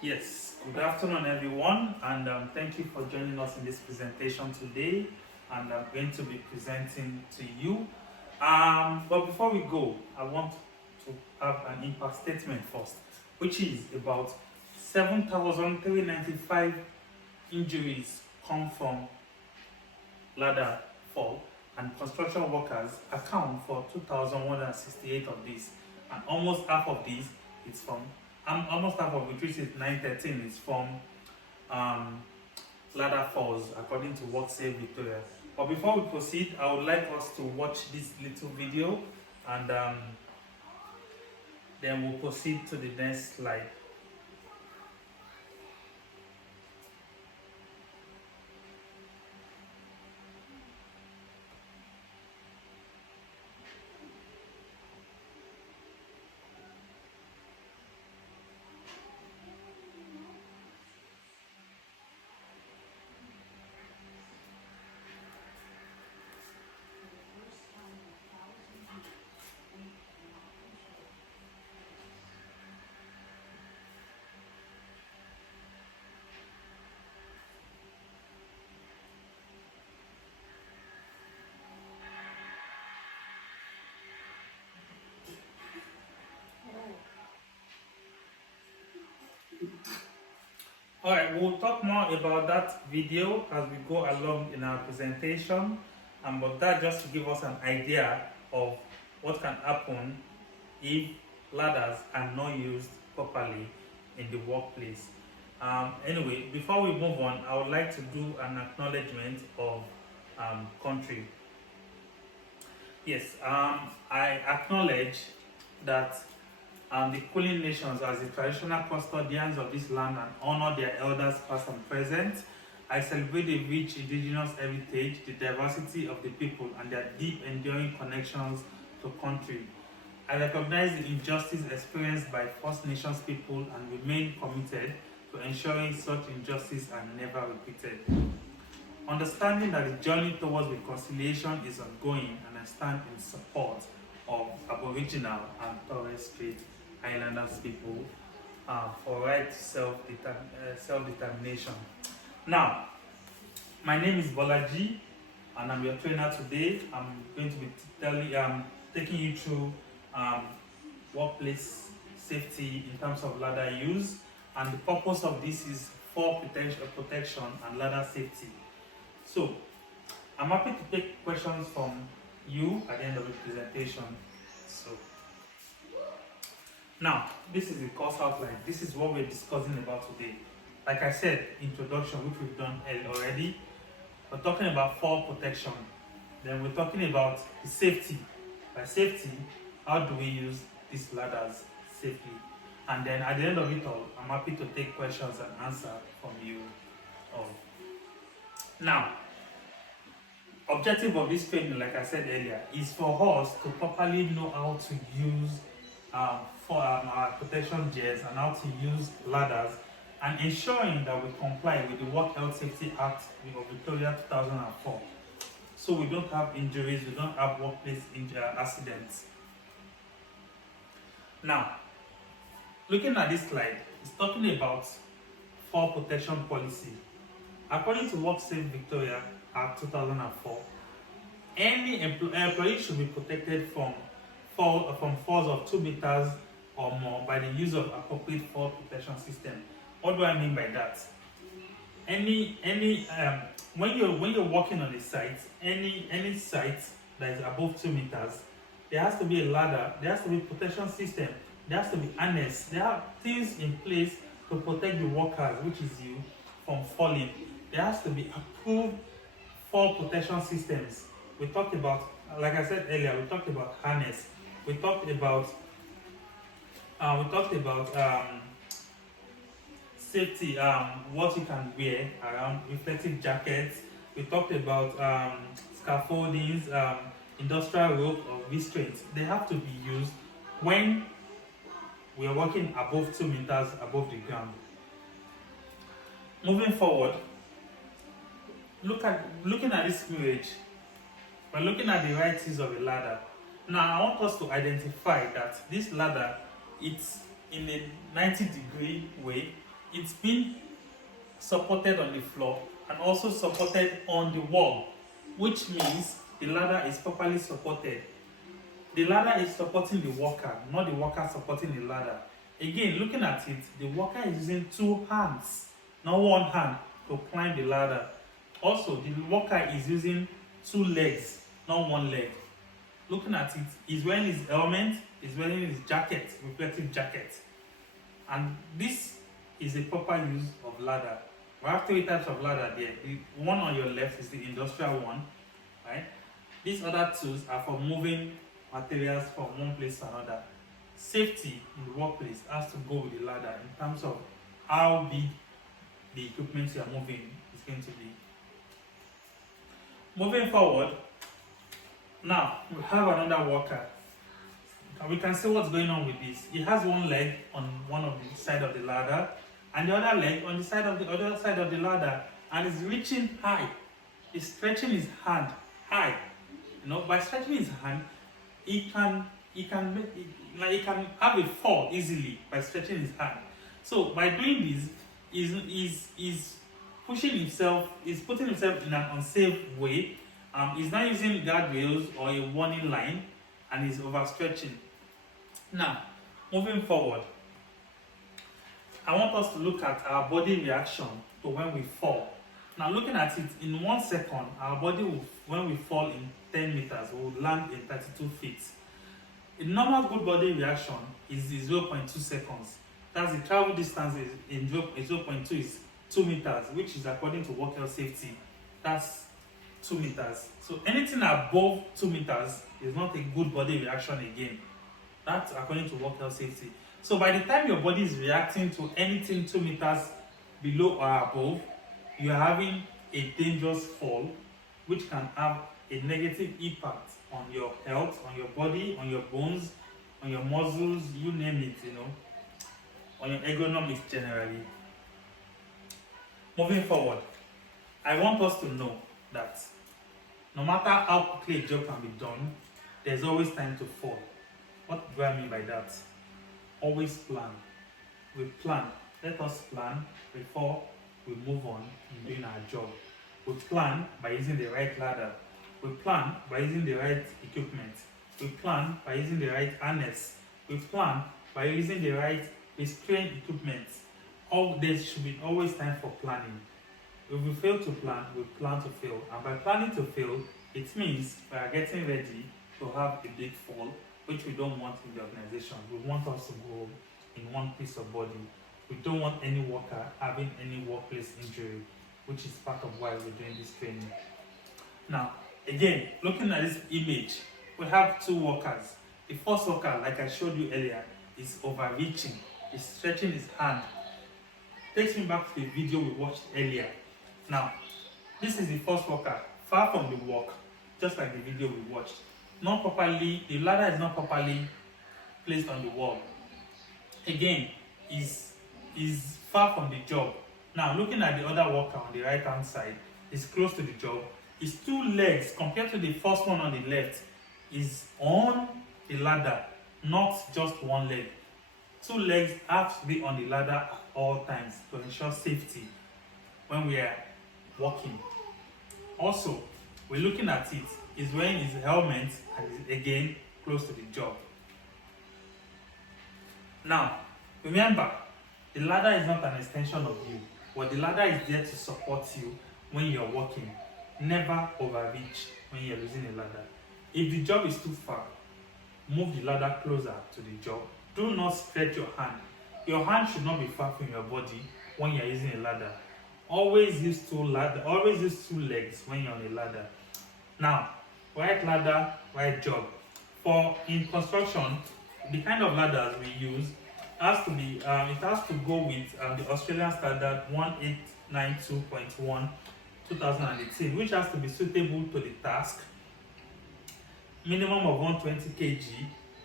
Yes, good afternoon, everyone, and thank you for joining us in this presentation today. And I'm going to be presenting to you. But before we go, I want to have an impact statement first, which is about 7,395 injuries come from ladder fall, and construction workers account for 2,168 of these, and almost half of these is from almost half of it, which is 913, is from um, ladder falls, according to WorkSafe Victoria. But before we proceed, I would like us to watch this little video, and then we'll proceed to the next slide. Alright, we'll talk more about that video as we go along in our presentation, but that just to give us an idea of what can happen if ladders are not used properly in the workplace. Anyway, before we move on, I would like to do an acknowledgement of country. Yes, I acknowledge that the Kulin nations as the traditional custodians of this land and honor their elders past and present. I celebrate the rich indigenous heritage, the diversity of the people, and their deep enduring connections to country. I recognize the injustice experienced by First Nations people and remain committed to ensuring such injustice are never repeated. Understanding that the journey towards reconciliation is ongoing, and I stand in support of Aboriginal and Torres Strait Islanders people for right to self-determination. Now, my name is Bolaji, and I'm your trainer today. I'm going to be taking you through workplace safety in terms of ladder use, and the purpose of this is for protection and ladder safety. So, I'm happy to take questions from you at the end of the presentation. So, now, this is the course outline. This is what we're discussing about today. Like I said, introduction, which we've done already. We're talking about fall protection. Then we're talking about the safety. By safety, how do we use these ladders safely? And then at the end of it all, I'm happy to take questions and answer from you all. Now, objective of this training, like I said earlier, is for us to properly know how to use our protection gears and how to use ladders, and ensuring that we comply with the Work Health Safety Act of Victoria 2004. So we don't have injuries, we don't have workplace accidents. Now, looking at this slide, it's talking about fall protection policy. According to WorkSafe Victoria Act 2004, any employee should be protected from falls of 2 meters or more by the use of appropriate fall protection system. What do I mean by that? When you're working on a site, any site that is above 2 meters, there has to be a ladder, there has to be protection system, there has to be harness, there are things in place to protect the workers, which is you, from falling. There has to be approved fall protection systems. We talked about, like I said earlier, we talked about harness. We talked about safety, what you can wear around reflective jackets. We talked about scaffoldings, industrial rope or restraints. They have to be used when we are working above 2 meters above the ground. Moving forward, looking at this image, we're looking at the right use of a ladder. Now I want us to identify that this ladder, it's in a 90-degree way, It's been supported on the floor and also supported on the wall, which means the ladder is properly supported. The ladder is supporting the worker, not the worker supporting the ladder. Again, looking at it, the worker is using two hands, not one hand, to climb the ladder. Also, the worker is using two legs, not one leg. Looking at it, he's wearing his helmet, he's wearing his jacket, reflective jacket. And this is a proper use of ladder. We have three types of ladder there. The one on your left is the industrial one, right? These other tools are for moving materials from one place to another. Safety in the workplace has to go with the ladder in terms of how big the equipment you are moving is going to be. Moving forward, now we have another worker. We can see what's going on with this. He has one leg on one of the side of the ladder and the other leg on the side of the other side of the ladder, and is reaching high. He's stretching his hand high. By stretching his hand, he can have a fall easily by stretching his hand. So by doing this, he's pushing himself, he's putting himself in an unsafe way. He's not using guardrails or a warning line, and he's overstretching. Now, moving forward, I want us to look at our body reaction to when we fall. Now, looking at it, in 1 second, our body will, when we fall in 10 meters, will land in 32 feet. A normal good body reaction is 0.2 seconds. That's the travel distance in 0.2 is 2 meters, which is according to work health safety. That's 2 meters. So anything above 2 meters is not a good body reaction again. That's according to work health safety. So by the time your body is reacting to anything 2 meters below or above, you are having a dangerous fall, which can have a negative impact on your health, on your body, on your bones, on your muscles, you name it, on your ergonomics generally. Moving forward, I want us to know that no matter how quickly a job can be done, there's always time to fall. What do I mean by that? Always plan. We plan. Let us plan before we move on in doing our job. We plan by using the right ladder. We plan by using the right equipment. We plan by using the right harness. We plan by using the right restraint equipment. There should be always time for planning. If we fail to plan, we plan to fail. And by planning to fail, it means we are getting ready to have a big fall, which we don't want in the organization. We want us to go in one piece of body. We don't want any worker having any workplace injury, which is part of why we're doing this training. Now, again, looking at this image, we have two workers. The first worker, like I showed you earlier, is overreaching, is stretching his hand. Takes me back to the video we watched earlier. Now, this is the first worker, far from the work, just like the video we watched. Not properly, the ladder is not properly placed on the wall. Again, is far from the job. Now, looking at the other worker on the right hand side, is close to the job. His two legs, compared to the first one on the left, is on the ladder, not just one leg. Two legs have to be on the ladder at all times to ensure safety when we are walking. Also, we're looking at it, he's wearing his helmet and is again close to the job. Now, remember, the ladder is not an extension of you, but the ladder is there to support you when you're walking. Never overreach when you're using a ladder. If the job is too far, move the ladder closer to the job. Do not stretch your hand. Your hand should not be far from your body when you're using a ladder. Always use two legs when you're on a ladder. Now, right ladder, right job. In construction, the kind of ladders we use has to be, it has to go with the Australian standard 1892.1 2018, which has to be suitable to the task, minimum of 120 kg,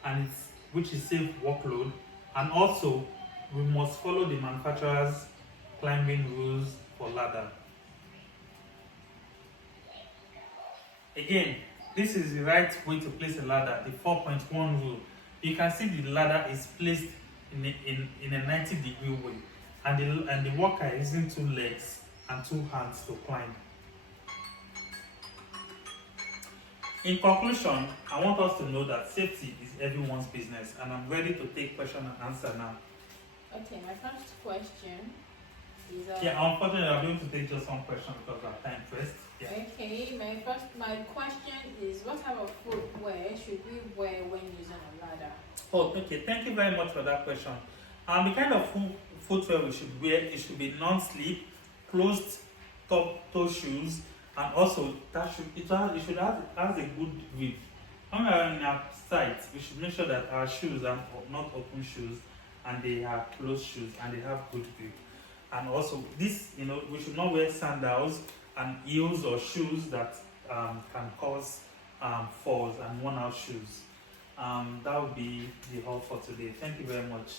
and which is safe workload, and also we must follow the manufacturer's climbing rules for ladder. Again, this is the right way to place a ladder, the 4.1 rule. You can see the ladder is placed in a 90-degree way. and the walker is using 2 legs and 2 hands to climb. In conclusion, I want us to know that safety is everyone's business, and I'm ready to take question and answer now. Okay, my first question is Yeah, unfortunately, I'm going to take just one question because of time first. Yeah. okay, my question is what type of footwear should we wear when using a ladder? Oh, okay. Thank you very much for that question. The kind of footwear we should wear, it should be non-slip, closed toe shoes, and also it should have has a good grip. When we are in our site, we should make sure that our shoes are not open shoes, and they are closed shoes, and they have good grip. And also, we should not wear sandals and heels or shoes that can cause falls and worn out shoes. That would be the all for today. Thank you very much.